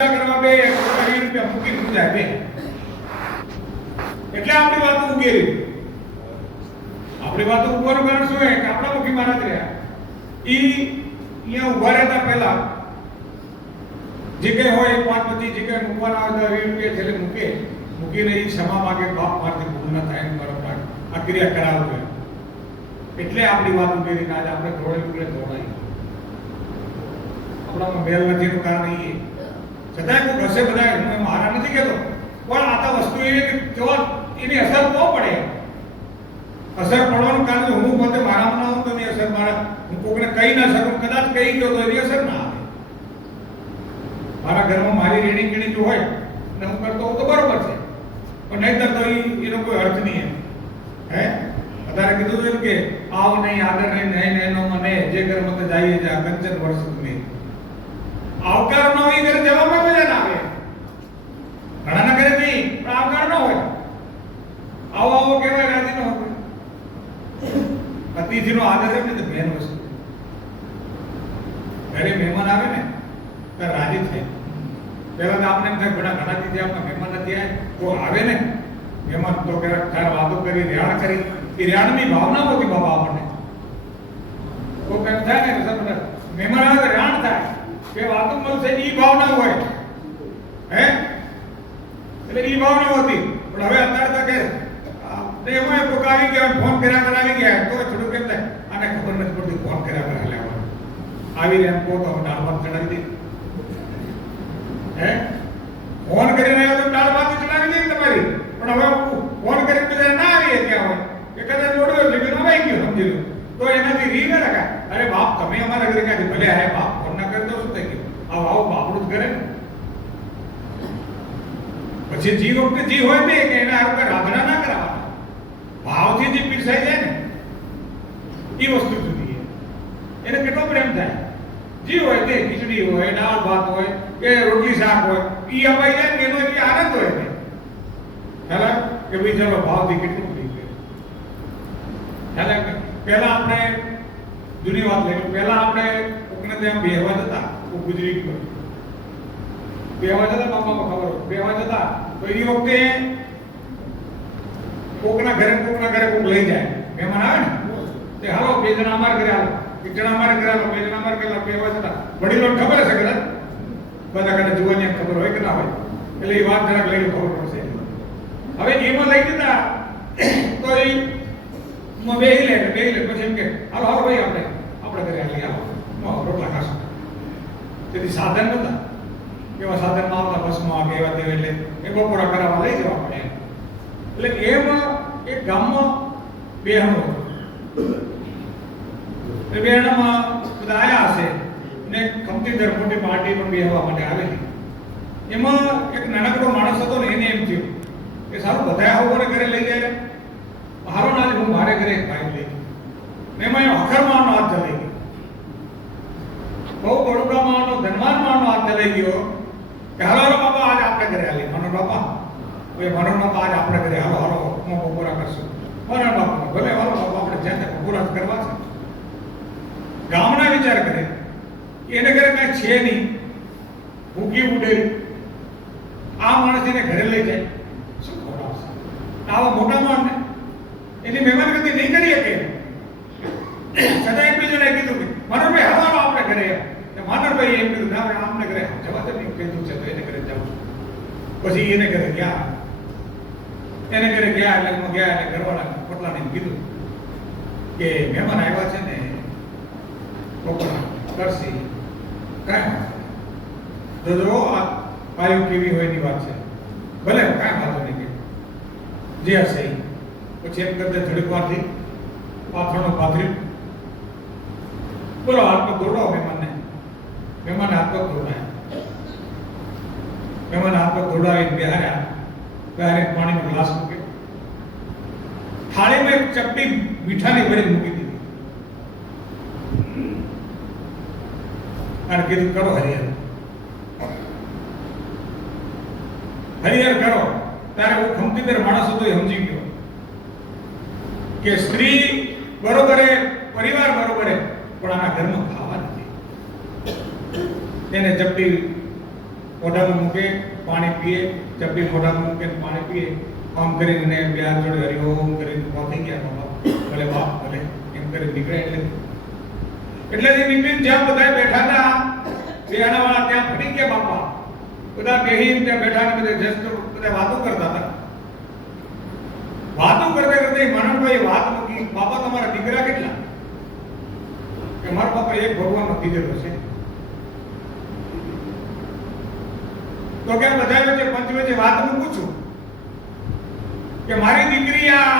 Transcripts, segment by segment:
કરવા બે 120 રૂપિયા મૂકી દીધા બે એટલે આપણી વાત ઉગી રહી. આપણી વાત ઉગવાનું કારણ શું છે કે આપણા મુખી મહારાજ રહ્યા અહીંયા ઉભા રહેતા પહેલા જે કઈ હોય 5 25 જે કઈ મૂકવાના હોય 20 રૂપિયા છેલ્લે મૂકીને એ ક્ષમા માગે, બાપ મારથી ભૂલ ન થાય બરોબર આ ક્રિયા કરાવવું એટલે આપણી વાત ઉગી રહી. આજે આપણે દોડાઈ આપણામાં મેલ નથીનું કારણ એ છતાં કોઈ હશે બધા, હું મારા નથી કહેતો, પણ આ તો વસ્તુ એવી કે જો એની અસર તો પડે. અસર પડવાનું કારણ હું પોતે મારામાં ના હું તો એની અસર મારા હું કોઈને કહી ના શકું, કદાચ કહી ગયો તો એની અસર ના આવે. મારા ઘરમાં મારી રેણી કેણી જો હોય ને હું કરતો હોઉં તો બરોબર છે, પણ નહીંતર તો એનો કોઈ અર્થ નહીં. હે અત્યારે કીધું એમ કે આવ નહીં આદર નહીં નહીં નહેનો મને જે કર્મ તે જઈએ જા કંચન વર્ષ નહીં. આવકાર ન હોય ઘરે જવામાં મજા ના આવે. ઘણાના ઘરે નહીં પણ આવકાર ન હોય, આવો આવો કહેવાય રાજી ન હોય. અતિથિનો આદર એમ ને મેન વસ્તુ. ઘરે મહેમાન આવે ને ત્યારે રાજી થાય. પહેલા તો આપણે એમ થાય ઘણા દીધી આપણા મહેમાન નથી આવ્યા તો આવે ને મહેમાન તો ત્યારે વાતો કરી રેહાણ કરી એ રેહાણની ભાવના હોતી બાબા આપણને. તો કેમ થાય ને મહેમાન આવે તો રેહાણ થાય કે વાતો મળશે એ ભાવના હોય. હે એટલે એ ભાવના હોતી. પણ હવે અત્યારે તો કે એમાં કોક આવી ગયા ફોન કર્યા કરાવી ગયા તો થોડું કેમ થાય આને ખબર નથી પડતી ફોન કર્યા કરા લેવા આવી રહ્યા કહો તો દાળ ભાત ચડાવી દે. હે ફોન કરીને આવ્યો તો દાળ ભાત ચડાવી દે તમારી, પણ હવે ફોન કરીને બધા ના આવીએ ત્યાં હોય કે કદાચ મોડો એટલે કે નવાઈ ગયો સમજી લો તો એનાથી રી ના રખાય. અરે બાપ તમે અમારા ઘરે ક્યાંથી ભલે આય બાપ ફોન ના કરતો શું થઈ ગયું આવો બાપડું જ કરે ને. પછી જી વખતે જી હોય ને કે એના હારું કઈ રાધના ના કરાવવાના, ભાવથી જે પીરસાઈ જાય ને એ વસ્તુ જુદી એને કેટલો પ્રેમ થાય. જી હોય તે ખીચડી હોય દાળ ભાત હોય કે રોટલી શાક હોય એ અપાઈ જાય ને એનો એટલી આનંદ હોય ને ખ્યાલ કે ભાઈ ચલો ભાવથી કેટલું થઈ ગયું. ખ્યાલ પહેલા આપણે જૂની વાત લઈ પહેલા આપણે કોકને ત્યાં બેહવા જતા કોક ગુજરી ગયો બેહવા જતા બાપામાં ખબર બેહવા જતા તો એ વખતે કોકના ઘરે કોક લઈ જાય મહેમાન આવે ને તે હાલો બે જણા અમારા ઘરે આવો એક જણા અમારા ઘરે આવો બે જણા અમારા ઘરે બેહવા જતા વડીલોને ખબર હશે કદાચ બધા કદાચ જોવાની ખબર હોય કે ના હોય એટલે એ વાત જરાક લઈને ખબર પડશે. હવે એમાં લઈ જતા તો એ બેહી લે પછી એમ કે હાલો હાલો ભાઈ આપણે ઘરે લઈ આવો રોટલા ખાશું. તેથી સાધન નતા એવા સાધનમાં આવતા બસમાં કે એવા તેવા એટલે એ બપોરા કરાવવા લઈ જવા પડે. એટલે એમાં એક ગામમાં બેહણો એ બેહણામાં બધા આવ્યા હશે ને ખમતીદર મોટી પાર્ટી પણ બેહવા માટે આવેલી. એમાં એક નાનકડો માણસ હતો ને એને એમ થયું કે સારું બધા આવું ઘરે લઈ જાય હારો ના હું મારે ઘરે એક ભાઈ લઈ ને એમાં અખરમાનો હાથ ચલાઈ ગયો. બહુ બડોદરા માનો ધનવાન માનો હાથ ચલાઈ ગયો કે હાલો બાપા આજ આપણે ઘરે આલી મનો બાપા એ મનો બાપા આજ આપણે ઘરે હાલો હાલો હું બપોરા કરશું મનો બાપા ભલે હાલો બાપા આપણે જ્યાં ત્યાં બપોરા કરવા છે. ગામના વિચાર કરે એને ઘરે કઈ છે નહીં ભૂખી ઉડે આ માણસ એને ઘરે લઈ જાય શું ખવડાવશે. આવા મોટા માણસને એની મહેમાન ગતિ નહીં કરી શકે. છતાં એક બીજું કીધું કે મનોભાઈ હવાનો આપણે ઘરે માનરભાઈ એમ કીધું ના આપણે ઘરે જવા દે નહીં કીધું છે તો એને ઘરે જાઉં. પછી એને ઘરે ગયા એટલે ઘરવાળા પટલાને કીધું કે મહેમાન આવ્યા છે ને બપોરા કરશે કાંઈ તો જો આ પાયો કેવી હોય એની વાત છે ભલે કાંઈ વાંધો નહીં કે જે હશે પછી એમ કરતા થોડીક વારથી પાથરણો પાથર્યું બોલો હાથ પગ દોડાવો મહેમાન હાથ પગ દોડાવીને બેહાર્યા પાણીનો ગ્લાસ મૂક્યો થાળીમાં એક ચપટી મીઠાની ભરી મૂકી દીધી અને કીધું કરો હરિહર કરો. ત્યારે હું ખમતીદર માણસ હતો એ સમજી ગયો કે સ્ત્રી બરોબર પરિવાર બરોબર પણ આના ઘરમાં ખાવા નથી. એને ચપટી મોઢામાં મૂકે, પાણી પીએ, ચપટી મોઢામાં મૂકે પાણી પીએ, આમ કરીને બે હાથ જોડે હરિઓમ કરીને પહોંચી ગયા બાપા, ભલે બાપ ભલે એમ કરી નીકળે. એટલે જે નીકળીને જ્યાં બધા બેઠા હતા બેહાડાવાળા ત્યાં ફરી ગયા બાપા, બધા બેહીને ત્યાં બેઠા ને બધા જસ્ટ બધા વાતો કરતા હતા. વાતો કરતા કરતા માનવભાઈ વાત મૂકી, બાપા તમારા દીકરા કેટલા? કે મારા બાપા એક ભગવાનનો દીકરો છે. તો કે બધા વચ્ચે પંચ વચ્ચે વાત મૂકું છું કે મારી દીકરી આ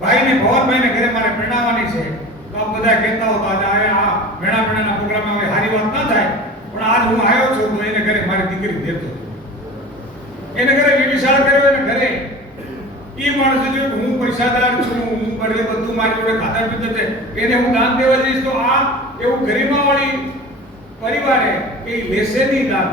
ભાઈને ભવનભાઈને ઘરે મારે પરણાવવાની છે. તો આપ બધા કહેતા હતા આ મેળાના પ્રોગ્રામમાં હવે સારી વાત ના થાય, પણ આજ હું આવ્યો છું તો એને ઘરે મારી દીકરી દેતો હતો. એને ઘરે વિશાળ કર્યો, એને ઘરે ઈ માણસ જો હું પૈસાદાર છું, હું બરે બધું મારી જોડે ખાતા પીતા છે, એને હું દાન દેવા જઈશ તો આ એવું ગરિમાવાળી પરિવારે એ લેશે નહીં દાન,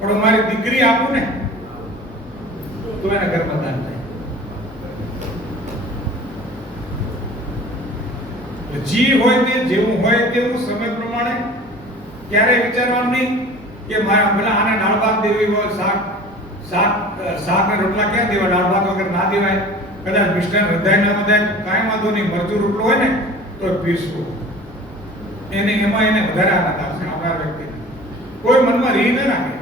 પણ મારી દીકરી આપું ને તો એના ઘરમાં દાન થાય. જી હોય તે જેવું હોય તેવું સમય પ્રમાણે ક્યારેય વિચારવાનું નહીં કે મારા પેલા આને દાળ ભાત દેવી હોય, શાક ને રોટલા ક્યાં દેવા, દાળ ભાત વગર ના દેવાય. કદાચ મિષ્ટાન હૃદય ના બધાય કાંઈ વાંધો નહીં, મરચું રોટલો હોય ને તો પીરસવું. એને એમાં એને વધારે આનંદ આવશે આપણા વ્યક્તિને. કોઈ મનમાં રીહ ન રાખે.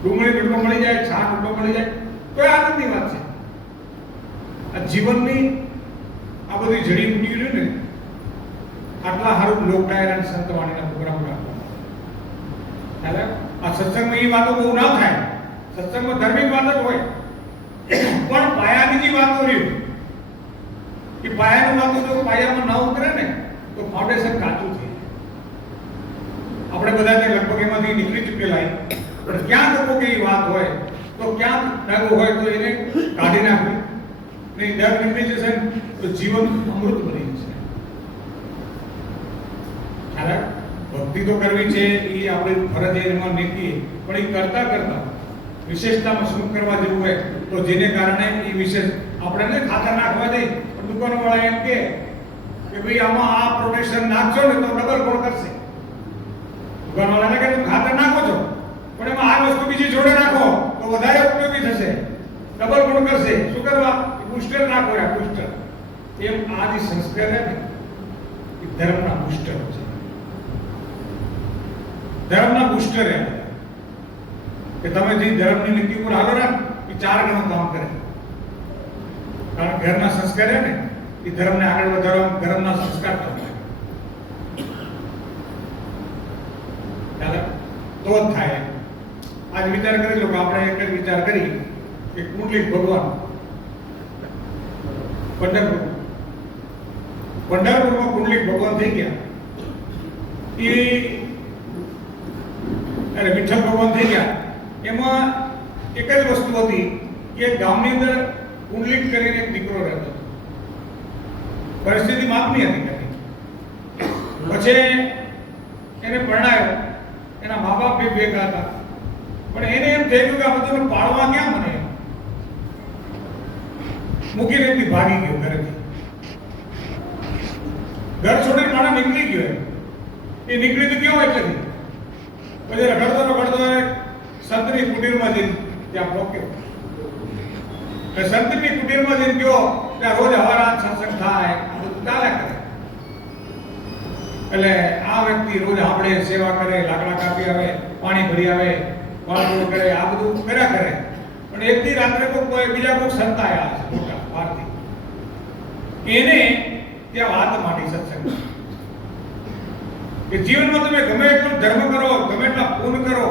ડુંગળી રોટલો મળી જાય, શાક રોટલો મળી જાય તો એ આનંદની વાત છે. આ જીવનની આ બધી જડીબુટી રહ્યું ને આટલા સારું લોક ડાયરા સંતવાણીના પ્રોગ્રામ રાખવા. આ સત્સંગમાં એ વાતો બહુ ના થાય, સત્સંગમાં ધાર્મિક વાત જ હોય, પણ પાયાની જે વાતો રહ્યું એ પાયાનું વાતો જો પાયામાં ના ઉતરે ને તો ફાઉન્ડેશન કાચું થઈ જાય. આપણે બધા લગભગ એમાંથી નીકળી ચૂકેલા, પણ ક્યાંક કોઈ એ વાત હોય તો ક્યાંક ડાઘો હોય તો એને કાઢી નાખવી. નહીં ડર નીકળી જશે તો જીવન અમૃત બની જશે. ભક્તિ તો કરવી છે એ આપણી ફરજ એમાં નીકળીએ, પણ એ કરતા કરતા વિશેષતામાં શું કરવા જેવું હોય તો જેને કારણે એ વિશેષ આપણે ખાતર નાખવા દઈએ, પણ દુકાનવાળા એમ કે ભાઈ આમાં આ પ્રોટેક્શન નાખશો ને તો ડબલ ગુણ કરશે. દુકાનવાળાને કે તમે ખાતર નાખો છો પણ એમાં આ વસ્તુ બીજી જોડે નાખો તો વધારે ઉપયોગી થશે, ડબલ ગુણ કરશે. શું કરવા? બુસ્ટર નાખો, બુસ્ટર. એમ આ જે સંસ્કાર છે ને એ ધર્મના બુસ્ટર છે, ધર્મના બુસ્ટર એમ કે તમે જે ધર્મની નીતિ ઉપર હાલો ને એ 4 ગણું કામ કરે. કારણ ઘરના સંસ્કાર છે ને એ ધર્મને આગળ વધારવા, ધર્મના સંસ્કાર તમને તો જ થાય. આજ વિચાર કરી લો કે આપણે એક જ વિચાર કરી કે કુંડલિક ભગવાન પંઢરપુરમાં કુંડલિક ભગવાન થઈ ગયા, એ વિઠ્ઠલ ભગવાન થઈ ગયા. એમાં એક જ વસ્તુ હતી કે ગામની અંદર કુંડલિક કરીને એક દીકરો રહેતો હતો. પરિસ્થિતિ માપની હતી. પછી એને પરણાયો, એના મા બાપ બે ભેગા હતા, પણ એને એમ થઈ ગયું કે આ બધું પાળવા ક્યાં મને, મૂકીને ભાગી ગયો ઘરેથી. ઘર છોડીને માણસ નીકળી ગયો. એ નીકળી તો કેવો એટલે પછી રખડતો સંતની કુટીરમાં જઈને ત્યાં પહોંચ્યો. સંતની કુટીરમાં જઈને ગયો ત્યાં રોજ હવારાત સત્સંગ થાય, આ બધું ચાલ્યા કરે. એટલે આ વ્યક્તિ રોજ આપણે સેવા કરે, લાકડા કાપી આવે, પાણી ભરી આવે, વાળો કરે, આ બધું કર્યા કરે. પણ એક દી રાત્રે કોઈ બીજા કોઈ સંત આવ્યા મોટા બહારથી, એને ત્યાં વાત માંડી સત્સંગ કે જીવનમાં તમે ગમે એટલું ધર્મ કરો, ગમે એટલા પૂર્ણ કરો,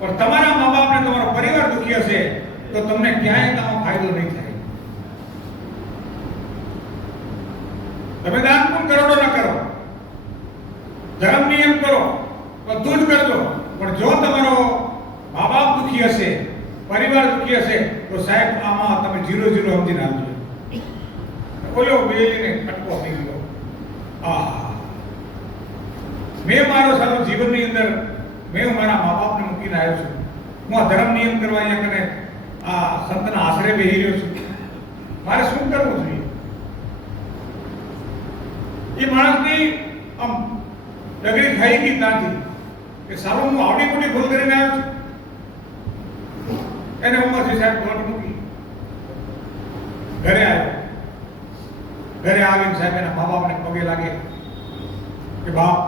પણ તમારા મા બાપને, તમારો પરિવાર દુખી હશે તો તમને ક્યાંય તમારો ફાયદો નહીં થાય. તમે દાન પણ કરોડો ના કરો, ધર્મ નિયમ કરો, બધું જ કરજો, પણ જો તમારો મા બાપ દુખી હશે, પરિવાર દુખી હશે તો સાહેબ આમાં તમે 0-0 સમજી નાખજો. બોલો બેલીને કટકો થઈ ગયો. મેં મારો સારું જીવનની અંદર મેં મારા મા બાપને મૂકીને આવ્યો છું. હું આ ધર્મ નિયમ કરવા અહીંયા કને આ સંતના આશરે બેહી રહ્યો છું. મારે શું કરવું જોઈએ? એ માણસની આમ ડગરી ખાઈ ગઈ ત્યાંથી કે સારું હું આવડી મોટી ભૂલ કરીને આવ્યો છું. એને ઉંમરથી સાહેબ દોટ મૂકી ઘરે આવ્યો. ઘરે આવીને સાહેબ એના મા બાપને પગે લાગે કે બાપ,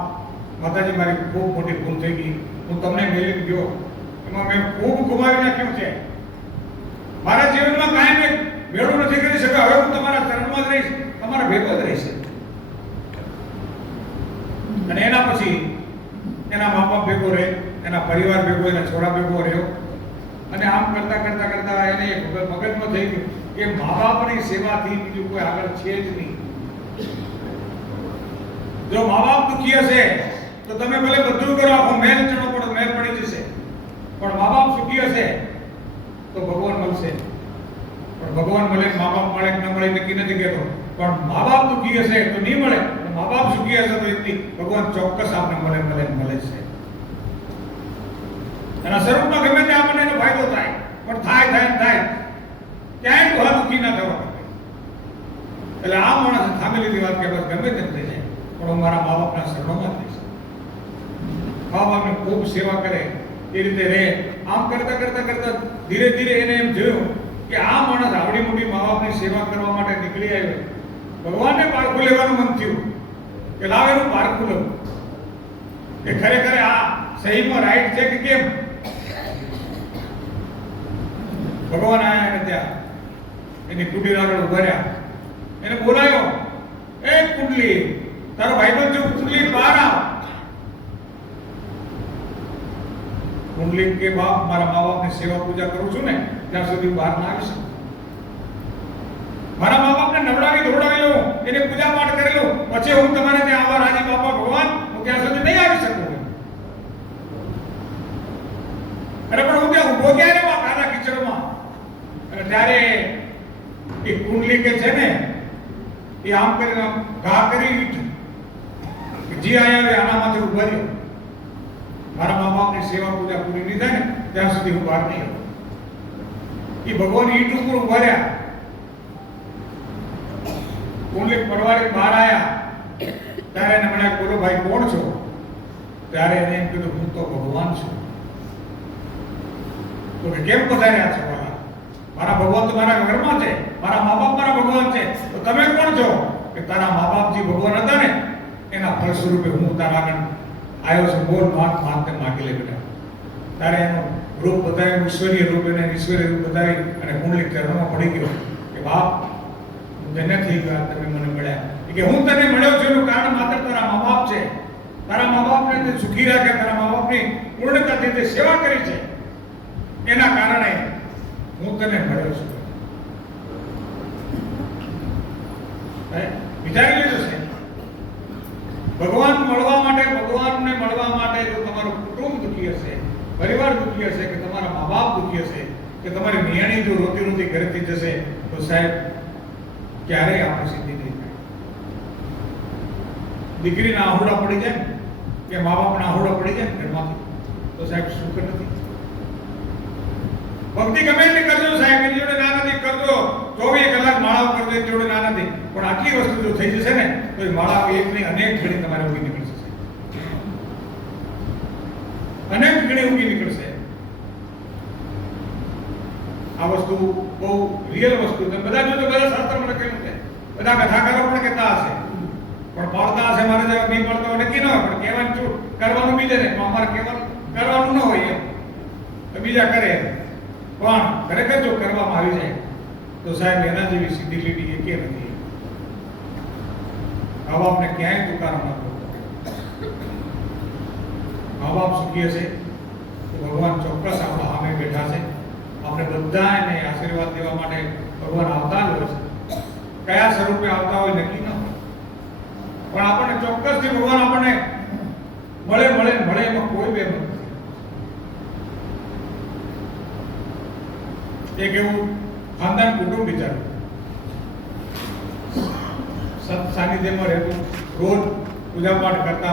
માતાજી મારી ખૂબ મોટી ભૂલ થઈ ગઈ, હું તમને મેળવી ગયો, એમાં મેં ખૂબ ગુમાવી નાખ્યું છે, મારા જીવનમાં કાંઈ મેં મેળવું નથી કરી શક્યો, હવે હું તમારા ચરણમાં જ રહીશ, તમારા ભેગો જ રહીશ. અને એના પછી એના મા બાપ ભેગો રહે, એના પરિવાર ભેગો, એના છોરા ભેગો રહ્યો. અને આમ કરતા કરતા કરતા એને મગજમાં થઈ ગયું કે મા બાપની સેવાથી બીજું કોઈ આગળ છે જ નહીં. જો મા બાપ દુખી હશે તો તમે ભલે બધું કરો, આખો મહેલ ચણો પડો, મહેલ પડી જશે, પણ મા બાપ સુખી હશે તો ભગવાન મળશે. પણ ભગવાન મળે, મા બાપ મળે કે ન મળે નક્કી નથી કહેતો, પણ મા બાપ દુખી હશે તો નહીં મળે, મા બાપ સુખી હશે તો એટલી ભગવાન ચોક્કસ આપણે મળે છે. એના સ્વરૂપમાં ગમે તે આપણને એનો ફાયદો થાય, પણ થાય ક્યાંય તો દુખી ના થવા. એટલે આ માણસ થામી લીધી વાત કે બસ ગમે તેમ થઈ જાય, પણ હું મારા મા બાપના શરણોમાં થઈશ. મા બાપની ખૂબ સેવા કરે એ રીતે રહે. આમ કરતા કરતા કરતા ધીરે ધીરે એને એમ જોયું કે આ માણસ આવડી મોટી મા બાપની સેવા કરવા માટે નીકળી આવ્યો. ભગવાનને પારખું લેવાનું મન થયું કે લાવ એનું પારખું લઉં કે ખરેખર આ સહીમાં રાઈટ છે કે કેમ. ભગવાન આયા અને ત્યાં એની કુટીર આગળ ઉભા રહ્યા. એને બોલાયો, એ કુંડલી, તારો ભાઈબંધ જો કુંડલી બહાર આવ. કુંડલી કે બાપ, મારા મા બાપની સેવા પૂજા કરું છું ને ત્યાં સુધી બહાર ના આવી શકું. મારા મા બાપને નવડાવી ધોડાવી લઉં, એને પૂજા પાઠ કરી લઉં, પછી હું તમારે ત્યાં આવવા રાજી બાપા ભગવાન, હું ત્યાં સુધી નહીં આવી શકું. અરે પણ હું ત્યાં ઉભો ક્યાં રહેવા કાના કિચડમાં. અને ત્યારે એ કુંડલી કે છે ને એ આમ કરીને ઘા કરી જી આવ્યા આનામાંથી ઉભા રહ્યો. મારા મા બાપની સેવા પૂજા પૂરી નહીં થાય ને ત્યાં સુધી હું બહાર નહીં આવું. એ ભગવાન ઈટ ઉપર ઉભા રહ્યા. કુંડલી પરવારી બહાર આવ્યા ત્યારે એને મને બોલો, ભાઈ કોણ છો? ત્યારે એને એમ કીધું, હું તો ભગવાન છું. તો કે કેમ પધાર્યા છો? મારા ભગવાન તો મારા ઘરમાં છે, મારા મા બાપ મારા ભગવાન છે, તો તમે કોણ છો? કે તારા મા બાપ જે ભગવાન હતા ને એના ફળ સ્વરૂપે હું તારા આગળ આવ્યો છું. બોલ, માત માગી લે બેટા. તારે એનું રૂપ બતાવ્યું, ઈશ્વરીય રૂપ, એને ઈશ્વરીય રૂપ બતાવી અને કુંડલી ચરણમાં પડી ગયો કે બાપ, હું તને થઈ ગયા, તમે મને મળ્યા. કે હું તને મળ્યો છું એનું કારણ માત્ર તારા મા બાપ છે. તારા મા બાપને તે સુખી રાખ્યા, તારા મા બાપની પૂર્ણતાથી તે સેવા કરી છે, એના કારણે હું તને મળ્યો છું. વિચારી લીધું છે. ભગવાનને મળવા માટે જો તમારું કુટુંબ દુખી હશે, પરિવાર દુખી હશે, કે તમારા મા બાપ દુખી હશે, કે તમારી નિયાણી જો રોતી ઘરેથી જશે, તો સાહેબ ક્યારેય આપણે સિદ્ધિ નહીં થાય. દીકરીના આહુડા પડી જાય કે મા બાપના આહુડા પડી જાય ઘરમાંથી, તો સાહેબ સુખ નથી. ભક્તિ ગમે તે કરજો સાહેબ, એની જોડે ના નથી કરજો, 24 કલાક માળાઓ કરજો એની જોડે ના નથી, પણ આટલી વસ્તુ જો થઈ જશે ને તો એ માળાઓ એક નહીં અનેક ઘડી તમારે ઉગી નીકળશે. અનેક ઘડી ઉગી નીકળશે. આ વસ્તુ બહુ રિયલ વસ્તુ છે. બધા જો બધા શાસ્ત્રમાં લખેલું છે, બધા કથાકારો પણ કહેતા હશે, પણ પાડતા હશે મારે જેવા નહીં પાડતા હોય નક્કી ન હોય, પણ કહેવાનું શું કરવાનું બીજે ને અમારે કહેવાનું કરવાનું ન હોય એમ તો બીજા કરે. પણ ખરેખર જો કરવામાં આવી જાય તો સાહેબ એના જેવી સીધી લીટી એકે નથી. મા બાપને ક્યાંય તુકારો ન કરવો. મા બાપ સુખી હશે તો ભગવાન ચોક્કસ આપણા સામે બેઠા છે. આપણે બધા એને આશીર્વાદ દેવા માટે ભગવાન આવતા હોય છે. કયા સ્વરૂપે આવતા હોય નક્કી ન હોય, પણ આપણને ચોક્કસથી ભગવાન આપણને મળે એમાં કોઈ બે નથી. એક એવું ખાનદાન કુટુંબ વિચાર્યું, સત સાનિધ્યમાં રહેતું, રોજ પૂજા પાઠ કરતા,